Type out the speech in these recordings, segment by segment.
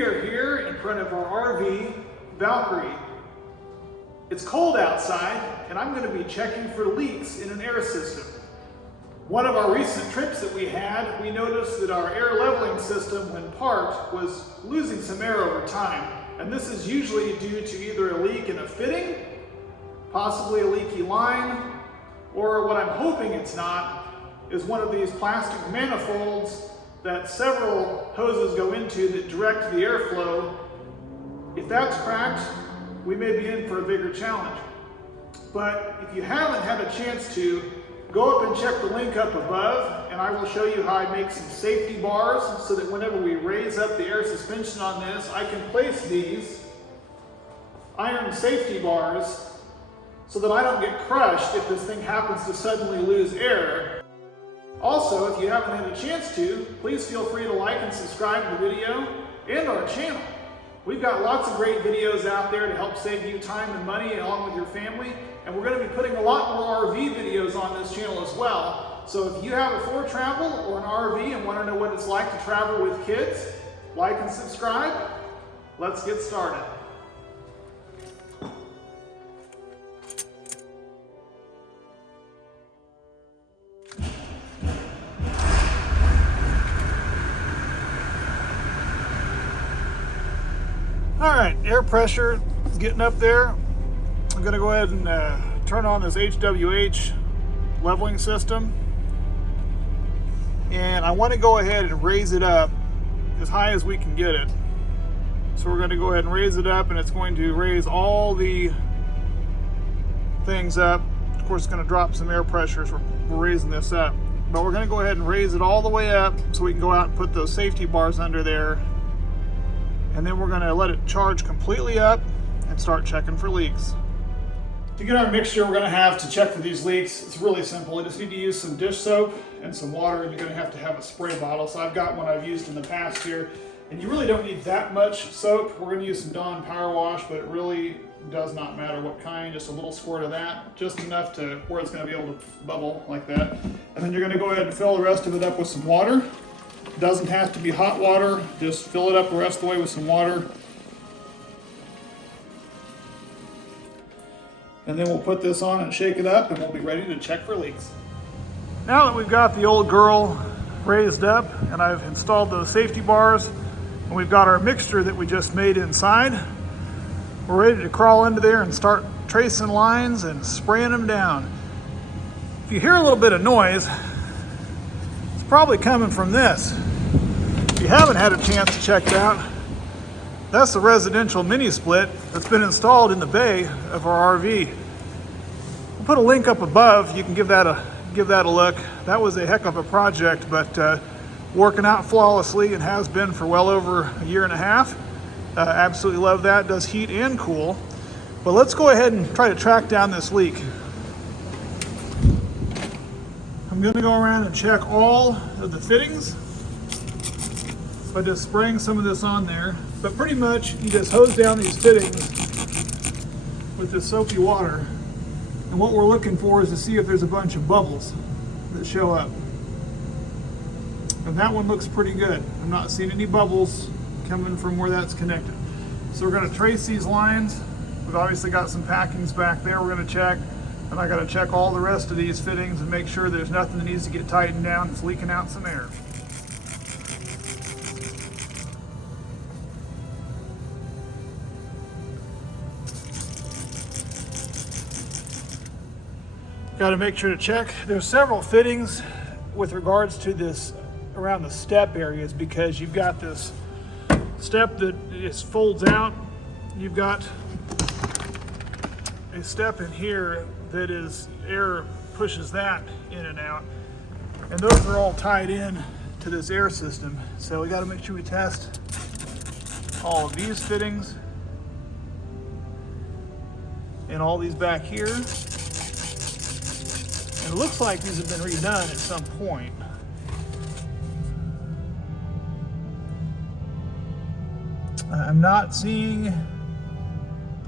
We are here in front of our RV, Valkyrie. It's cold outside, and I'm going to be checking for leaks in an air system. One of our recent trips that we had, we noticed that our air leveling system, when parked, was losing some air over time. And this is usually due to either a leak in a fitting, possibly a leaky line, or what I'm hoping it's not, is one of these plastic manifolds that several hoses go into that direct the airflow. If that's cracked, we may be in for a bigger challenge. But if you haven't had a chance to, go up and check the link up above, and I will show you how I make some safety bars so that whenever we raise up the air suspension on this, I can place these iron safety bars so that I don't get crushed if this thing happens to suddenly lose air. Also, if you haven't had a chance to, please feel free to like and subscribe to the video and our channel. We've got lots of great videos out there to help save you time and money along with your family, and we're going to be putting a lot more RV videos on this channel as well. So if you have a Foretravel or an RV and want to know what it's like to travel with kids, like and subscribe. Let's get started. All right, air pressure is getting up there. I'm gonna go ahead and turn on this HWH leveling system. And I wanna go ahead and raise it up as high as we can get it. So we're gonna go ahead and raise it up, and it's going to raise all the things up. Of course, it's gonna drop some air pressure as we're raising this up. But we're gonna go ahead and raise it all the way up so we can go out and put those safety bars under there. And then we're going to let it charge completely up and start checking for leaks. To get our mixture we're going to have to check for these leaks, it's really simple. You just need to use some dish soap and some water, and you're going to have a spray bottle. So I've got one I've used in the past here. And you really don't need that much soap. We're going to use some Dawn Power Wash, but it really does not matter what kind. Just a little squirt of that, just enough to where it's going to be able to bubble like that. And then you're going to go ahead and fill the rest of it up with some water. Doesn't have to be hot water, just fill it up the rest of the way with some water. And then we'll put this on and shake it up, and we'll be ready to check for leaks. Now that we've got the old girl raised up and I've installed those safety bars, and we've got our mixture that we just made inside, we're ready to crawl into there and start tracing lines and spraying them down. If you hear a little bit of noise, it's probably coming from this. If you haven't had a chance to check it out, that's the residential mini split that's been installed in the bay of our RV. We'll put a link up above. You can give that a look. That was a heck of a project, but working out flawlessly and has been for well over a year and a half. Absolutely love that. It does heat and cool. But let's go ahead and try to track down this leak. I'm going to go around and check all of the fittings by just spraying some of this on there. But pretty much you just hose down these fittings with this soapy water. And what we're looking for is to see if there's a bunch of bubbles that show up. And that one looks pretty good. I'm not seeing any bubbles coming from where that's connected. So we're going to trace these lines. We've obviously got some packings back there we're going to check. And I got to check all the rest of these fittings and make sure there's nothing that needs to get tightened down that's leaking out some air. Got to make sure to check. There's several fittings with regards to this around the step areas, because you've got this step that just folds out. You've got a step in here that is air pushes that in and out, and those are all tied in to this air system. So we got to make sure we test all of these fittings and all these back here. And it looks like these have been redone at some point. I'm not seeing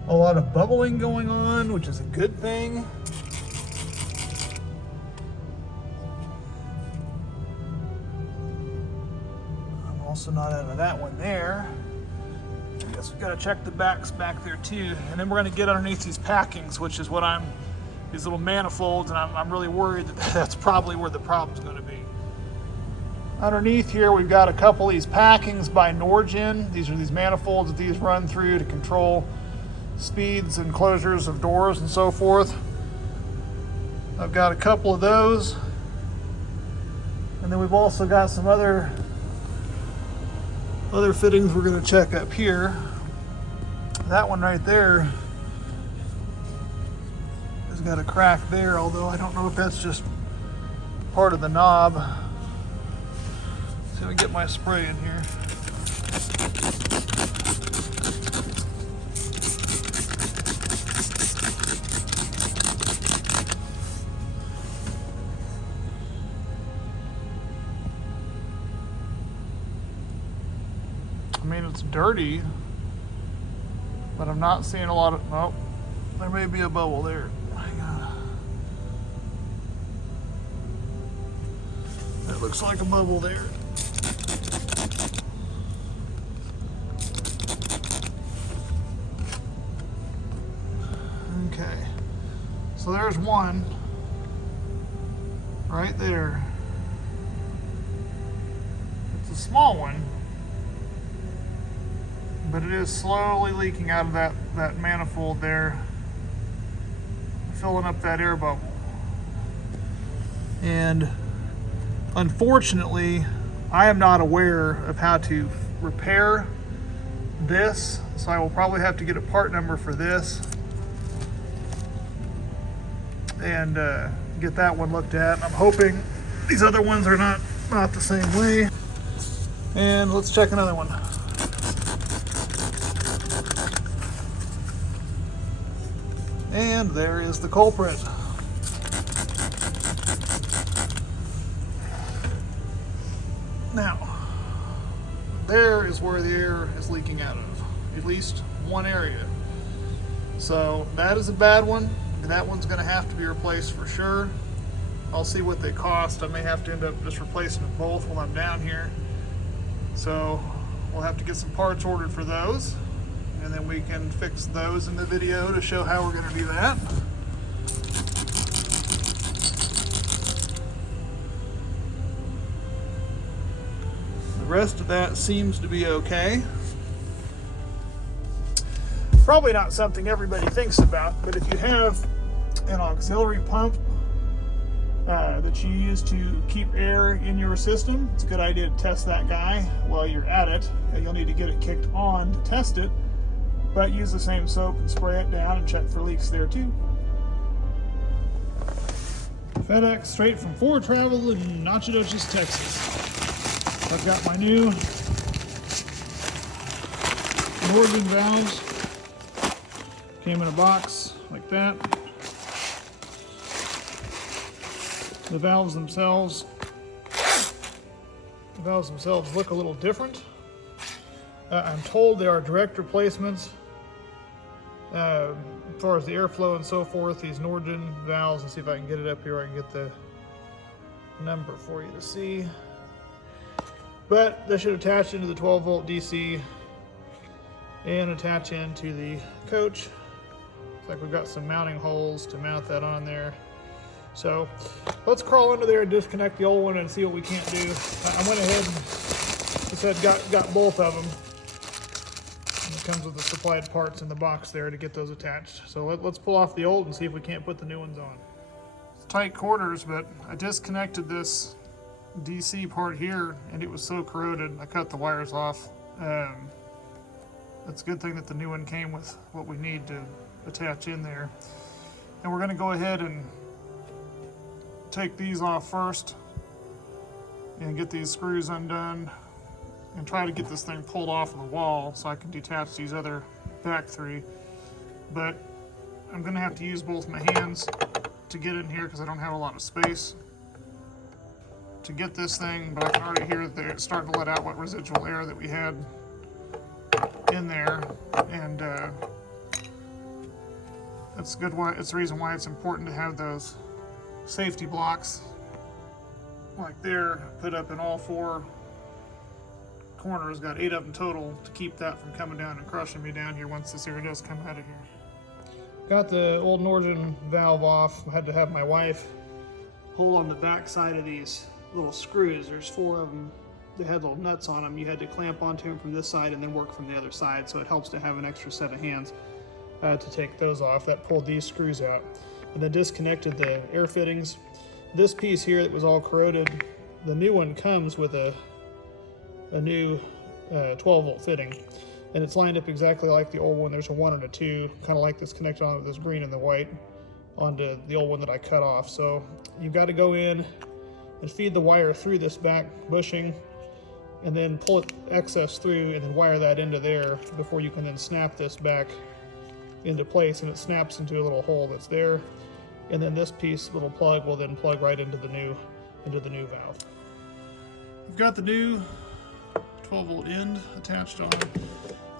a lot of bubbling going on, which is a good thing. I'm also not out of that one there. guess we've got to check the backs back there too. And then we're going to get underneath these packings, which is what these little manifolds, and I'm really worried that that's probably where the problem's going to be. Underneath here, we've got a couple of these packings by Norgen. These are these manifolds that these run through to control speeds and closures of doors and so forth. I've got a couple of those. And then we've also got some other fittings we're going to check up here. That one right there has got a crack there, although I don't know if that's just part of the knob. So let me get my spray in here. I mean, it's dirty, but I'm not seeing a lot of, oh, there may be a bubble there. Hang on. That looks like a bubble there. Okay, so there's one right there. It's a small one, but it is slowly leaking out of that manifold there, filling up that air bubble. And unfortunately, I am not aware of how to repair this, so I will probably have to get a part number for this and get that one looked at. I'm hoping these other ones are not the same way. And let's check another one. And there is the culprit. Now, there is where the air is leaking out of, at least one area. So that is a bad one. That one's going to have to be replaced for sure. I'll see what they cost. I may have to end up just replacing them both while I'm down here. So we'll have to get some parts ordered for those, and then we can fix those in the video to show how we're going to do that. The rest of that seems to be okay. Probably not something everybody thinks about, but if you have an auxiliary pump that you use to keep air in your system, it's a good idea to test that guy while you're at it. You'll need to get it kicked on to test it, but use the same soap and spray it down and check for leaks there too. FedEx straight from Foretravel in Natchitoches, Texas. I've got my new Norgen valves. Came in a box like that. The valves themselves look a little different. I'm told they are direct replacements as far as the airflow and so forth. These Norgen valves, let's see if I can get it up here. I can get the number for you to see. But they should attach into the 12 volt DC and attach into the coach. Looks like we've got some mounting holes to mount that on there. So let's crawl under there and disconnect the old one and see what we can't do. I went ahead and said got both of them. And it comes with the supplied parts in the box there to get those attached. So let's pull off the old and see if we can't put the new ones on. It's tight quarters, but I disconnected this DC part here and it was so corroded I cut the wires off. It's a good thing that the new one came with what we need to attach in there. And we're going to go ahead and take these off first and get these screws undone and try to get this thing pulled off of the wall so I can detach these other back three. But I'm going to have to use both my hands to get in here because I don't have a lot of space to get this thing, but I can already hear that they're starting to let out what residual air that we had in there, and that's good. It's the reason why it's important to have those safety blocks like they're put up in all 4 corner has got 8 of them total to keep that from coming down and crushing me down here once this air does come out of here. Got the old Norgen valve off. I had to have my wife pull on the back side of these little screws. There's 4 of them. They had little nuts on them. You had to clamp onto them from this side and then work from the other side, so it helps to have an extra set of hands to take those off. That pulled these screws out and then disconnected the air fittings. This piece here that was all corroded, the new one comes with a new 12-volt fitting, and it's lined up exactly like the old one. There's a 1 and a 2, kind of like this, connected onto this green and the white onto the old one that I cut off. So you've got to go in and feed the wire through this back bushing and then pull it excess through and then wire that into there before you can then snap this back into place, and it snaps into a little hole that's there, and then this little plug will then plug right into the new valve. We've got the new 12-volt end attached on.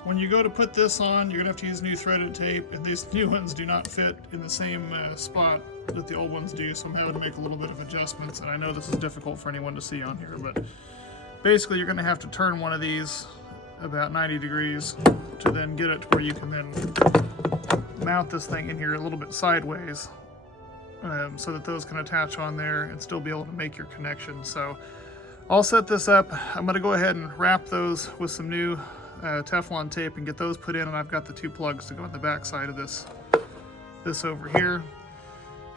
When you go to put this on, you're gonna have to use new threaded tape, and these new ones do not fit in the same spot that the old ones do, so I'm having to make a little bit of adjustments, and I know this is difficult for anyone to see on here, but basically you're gonna have to turn one of these about 90 degrees to then get it to where you can then mount this thing in here a little bit sideways, so that those can attach on there and still be able to make your connection. So I'll set this up. I'm going to go ahead and wrap those with some new Teflon tape and get those put in, and I've got the 2 plugs to go on the back side of this over here,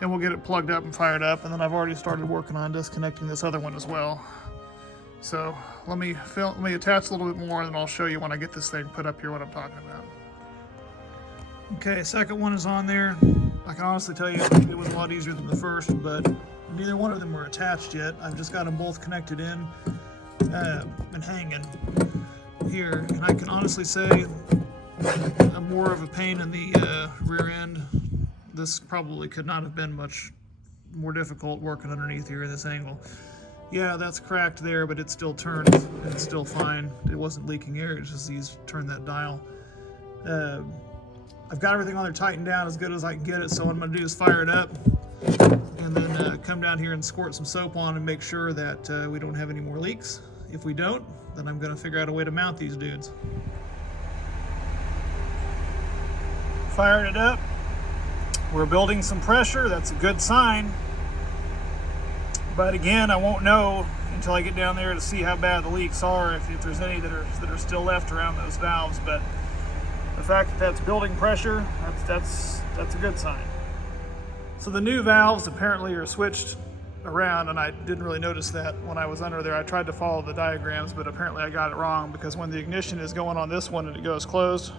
and we'll get it plugged up and fired up, and then I've already started working on disconnecting this other one as well. So let me attach a little bit more, and then I'll show you when I get this thing put up here what I'm talking about. Okay, second one is on there. I can honestly tell you it was a lot easier than the first, but neither one of them were attached yet. I've just got them both connected in and hanging here, and I can honestly say I'm more of a pain in the rear end. This probably could not have been much more difficult working underneath here at this angle. Yeah, that's cracked there, but it still turns and it's still fine. It wasn't leaking air, it's just these turn that dial. I've got everything on there tightened down as good as I can get it, so what I'm going to do is fire it up and then come down here and squirt some soap on and make sure that we don't have any more leaks. If we don't, then I'm going to figure out a way to mount these dudes. Fired it up. We're building some pressure. That's a good sign. But again, I won't know until I get down there to see how bad the leaks are, if there's any that are still left around those valves. But the fact that that's building pressure, that's a good sign. So the new valves apparently are switched around, and I didn't really notice that when I was under there. I tried to follow the diagrams, but apparently I got it wrong, because when the ignition is going on this one and it goes closed,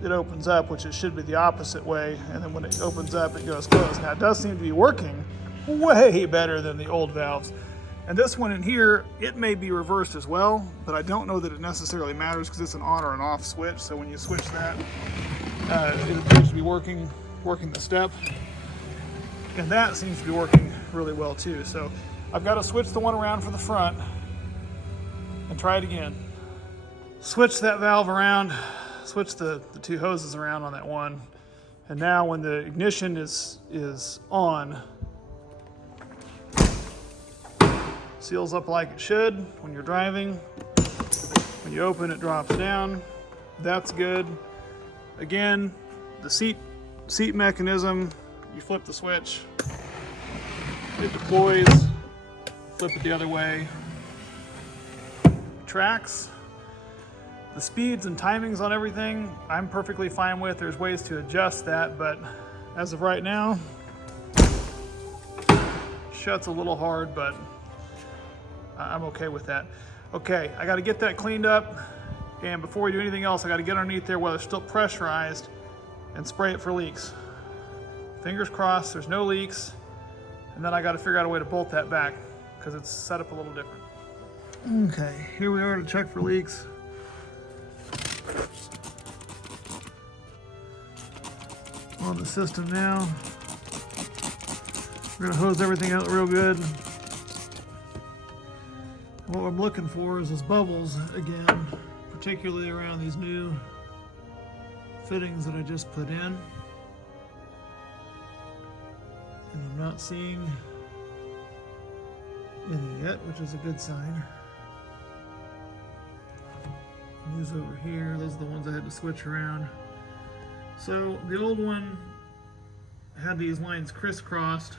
it opens up, which it should be the opposite way, and then when it opens up, it goes closed. Now, it does seem to be working way better than the old valves. And this one in here, it may be reversed as well, but I don't know that it necessarily matters because it's an on or an off switch. So when you switch that, it appears to be working the step. And that seems to be working really well too. So I've got to switch the one around for the front and try it again. Switch that valve around, switch the 2 hoses around on that one. And now when the ignition is on, seals up like it should when you're driving. When you open, it drops down. That's good. Again, the seat mechanism, you flip the switch, it deploys, flip it the other way, tracks. The speeds and timings on everything, I'm perfectly fine with. There's ways to adjust that, but as of right now, shuts a little hard, but I'm okay with that. Okay, I got to get that cleaned up, and before we do anything else, I got to get underneath there while it's still pressurized and spray it for leaks. Fingers crossed there's no leaks, and then I got to figure out a way to bolt that back because it's set up a little different. Okay, here we are to check for leaks. On the system now. We're gonna hose everything out real good. What I'm looking for is those bubbles again, particularly around these new fittings that I just put in. And I'm not seeing any yet, which is a good sign. News over here, those are the ones I had to switch around. So the old one had these lines crisscrossed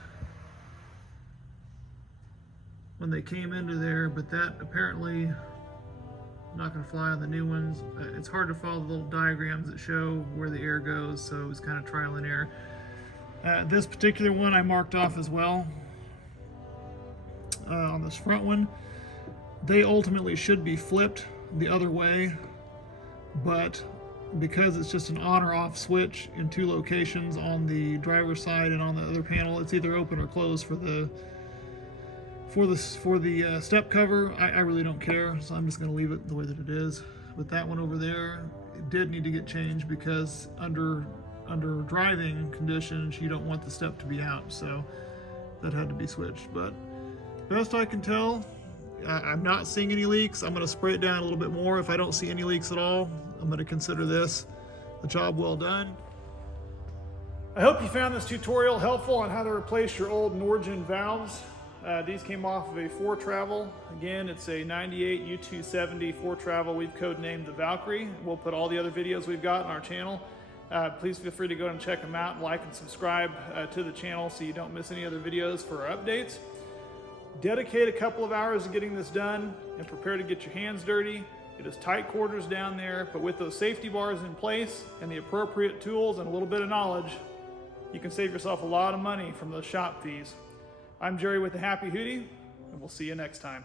when they came into there, but that apparently not going to fly on the new ones. It's hard to follow the little diagrams that show where the air goes, so it was kind of trial and error. This particular one I marked off as well. On this front one, they ultimately should be flipped the other way, but because it's just an on or off switch in two locations on the driver's side and on the other panel, it's either open or closed for the step cover. I really don't care, so I'm just going to leave it the way that it is. With that one over there, it did need to get changed because under driving conditions you don't want the step to be out, so that had to be switched. But best I can tell, I'm not seeing any leaks. I'm going to spray it down a little bit more. If I don't see any leaks at all, I'm going to consider this a job well done. I hope you found this tutorial helpful on how to replace your old Norgen valves. These came off of a Foretravel. Again, it's a 98 U270 Foretravel. We've codenamed the Valkyrie. We'll put all the other videos we've got on our channel. Please feel free to go and check them out and like and subscribe to the channel so you don't miss any other videos for our updates. Dedicate a couple of hours to getting this done and prepare to get your hands dirty. It is tight quarters down there, but with those safety bars in place and the appropriate tools and a little bit of knowledge, you can save yourself a lot of money from those shop fees. I'm Jerry with the Happy Hootie, and we'll see you next time.